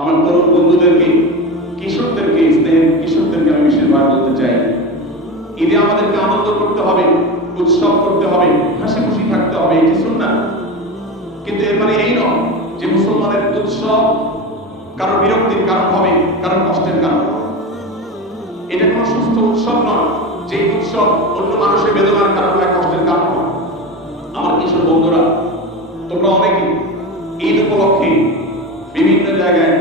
আমার তরুণ বন্ধুদেরকে, কিশোরদেরকে, স্নেহের কিশোরদেরকে আমি বিশেষভাবে বলতে চাই, ঈদে আমাদেরকে আনন্দ করতে হবে, উৎসব করতে হবে, হাসি খুশি থাকতে হবে, এটি সুন্নাহ। কিন্তু এর মানে এই নয় যে মুসলমানের উৎসব কারো বিরক্তির কারণ হবে, কারো কষ্টের কারণ হবে। এটা কোনো সুস্থ উৎসব নয় যে উৎসব অন্য মানুষের বেদনার কারণ হয়, কষ্টের কারণ হয়। আমার কিশোর বন্ধুরা, তোমরা অনেকে ঈদ উপলক্ষে বিভিন্ন জায়গায়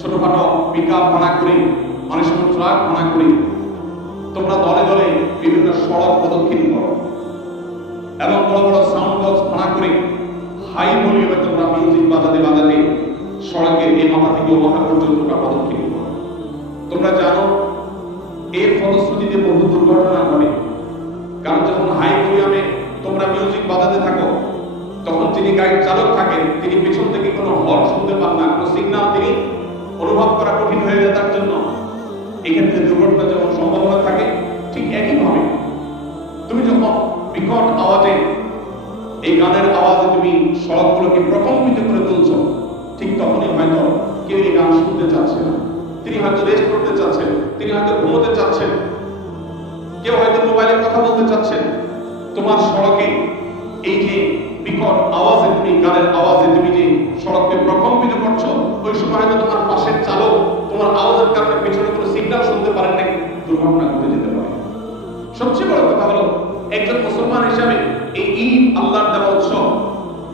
ছোটখাটো পিকআপ ভাড়া করে, অনেক সময় ট্রাক ভাড়া করে তোমরা দলে দলে বিভিন্ন সড়ক প্রদক্ষিণ করো এবং বড় বড় সাউন্ড বক্স ভাড়া করে হাই ভলিউমে তোমরা মিউজিক বাজাতে বাজাতে সড়কের এই মাথা থেকে ও মাথা পর্যন্ত প্রদক্ষিণ করো। তোমরা জানো এর ফলশ্রুতিতে বহু দুর্ঘটনা ঘটে। কারণ যখন হাই ভলিউমে তোমরা মিউজিক বাজাতে থাকো, তখন যিনি গাড়ির চালক থাকেন তিনি পেছন থেকে কোনো হর্ন শুনতে পান না, কোনো সিগন্যাল তিনি অনুভব করা কঠিন হয়ে যায় তার জন্য। এক্ষেত্রে দুর্ঘটনা যেমন সম্ভাবনা থাকে, ঠিক একইভাবে তুমি যখন বিকট আওয়াজে, এই গানের আওয়াজে তুমি সড়কগুলোকে প্রকম্পিত করে তুলছো, ঠিক তখনই হয়তো কেউ এই গান শুনতে চাচ্ছে না, তিনি হয়তো রেস্ট করতে চাচ্ছেন, তিনি হয়তো ঘুমোতে চাচ্ছেন, কেউ হয়তো মোবাইলে কথা বলতে চাচ্ছেন। তোমার সড়কে এই যে বিকট আওয়াজে, তুমি গানের আওয়াজে তুমি যে সড়ককে প্রকম্পিত করছো, ওই সময় হয়তো তোমার পাশের চালক তোমার আওয়াজের কারণে পেছনে কোনো সিগন্যাল শুনতে পারেন নাই, দুর্ঘটনা ঘটে যেতে পারে। সবচেয়ে বড় কথা হলো, একজন মুসলমান হিসাবে এই ঈদ আল্লাহর দেওয়া উৎসব,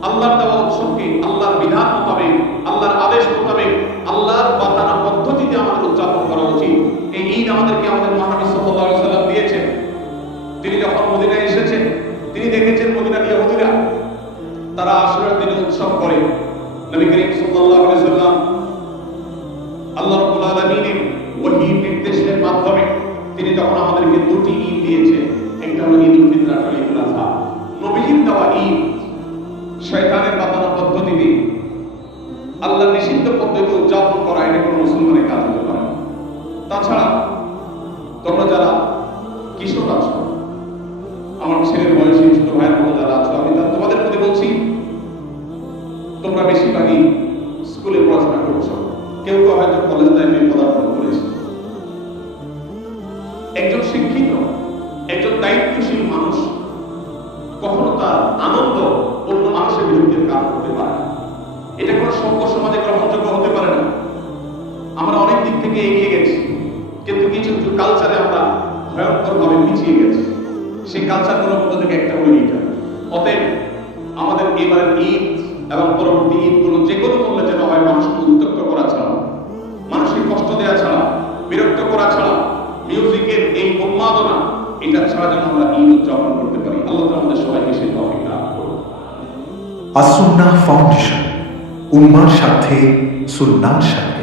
আল্লাহর দেওয়া উৎসবকে আল্লাহর বিধান মোতাবেক, আল্লাহর আদেশ মোতাবেক, আল্লাহর বাতানো পদ্ধতিতে আমাদের উদযাপন করা উচিত। এই ঈদ আমাদেরকে আমাদের মহানবী সাল্লাল্লাহু আলাইহি সাল্লাম দিয়েছেন। তিনি যখন মদিনায় এসেছেন, তিনি দেখেছেন মদিনার ইহুদিরা তারা আশুরার দিনে উৎসব করে। নবী করিম সাল্লাল্লাহু আলাইহি সাল্লাম আল্লাহ রাব্বুল আলামিনের ওহী নির্দেশের মাধ্যমে তিনি তখন আমাদেরকে দুটি ঈদ দিয়েছেন। একটা হলো ঈদুল ফিতর, আর ঈদুল আযহা। নবীজির দেওয়া ঈদ শয়তানের বাতানো পদ্ধতিতে, আল্লাহর নিষিদ্ধ পদ্ধতিতে উদযাপন করা, এটা কোনো মুসলমানের কাজ হতে পারে না। তাছাড়া তোমরা যারা কিশোর আছো, আমার ছেলের বয়সী ছোট ভাইয়ের মতো যারা আছো, আমি তোমাদের প্রতি বলছি, তোমরা বেশিরভাগই স্কুলে পড়াশোনা করছো, কেউ কেউ হয়তো কলেজ লাইফে পদার্পণ করেছে। একজন শিক্ষিত, একজন দায়িত্বশীল মানুষ কখনো তার আনন্দ অন্য মানুষের বিরুদ্ধে কাজ করতে পারে না। এটা কোনো সভ্য সমাজে গ্রহণযোগ্য হতে পারে না। আমরা অনেক দিক থেকে এগিয়ে গেছি, কিন্তু কিছু কিছু কালচারে আমরা ভয়ঙ্করভাবে পিছিয়ে গেছি। সেই কালচারগুলোর মধ্যে থেকে একটা হলো ঈদ। অতএব আমাদের এবারের ঈদ এবং পরবর্তী ঈদগুলো যে কোনো মূল্যে যেন হয় মানুষকে উত্ত্যক্ত করা ছাড়া, মানসিক কষ্ট দেওয়া ছাড়া, বিরক্ত করা ছাড়া, মিউজিকের এই উন্মাদনা, এটা ছাড়া যেন আমরা ঈদ উদযাপন করতে পারি। আল্লাহ তাআলা আমাদের সবাইকে সেই তৌফিক দান করুন। আস-সুন্নাহ ফাউন্ডেশন, উম্মার সাথে সুন্নাহর সাথে।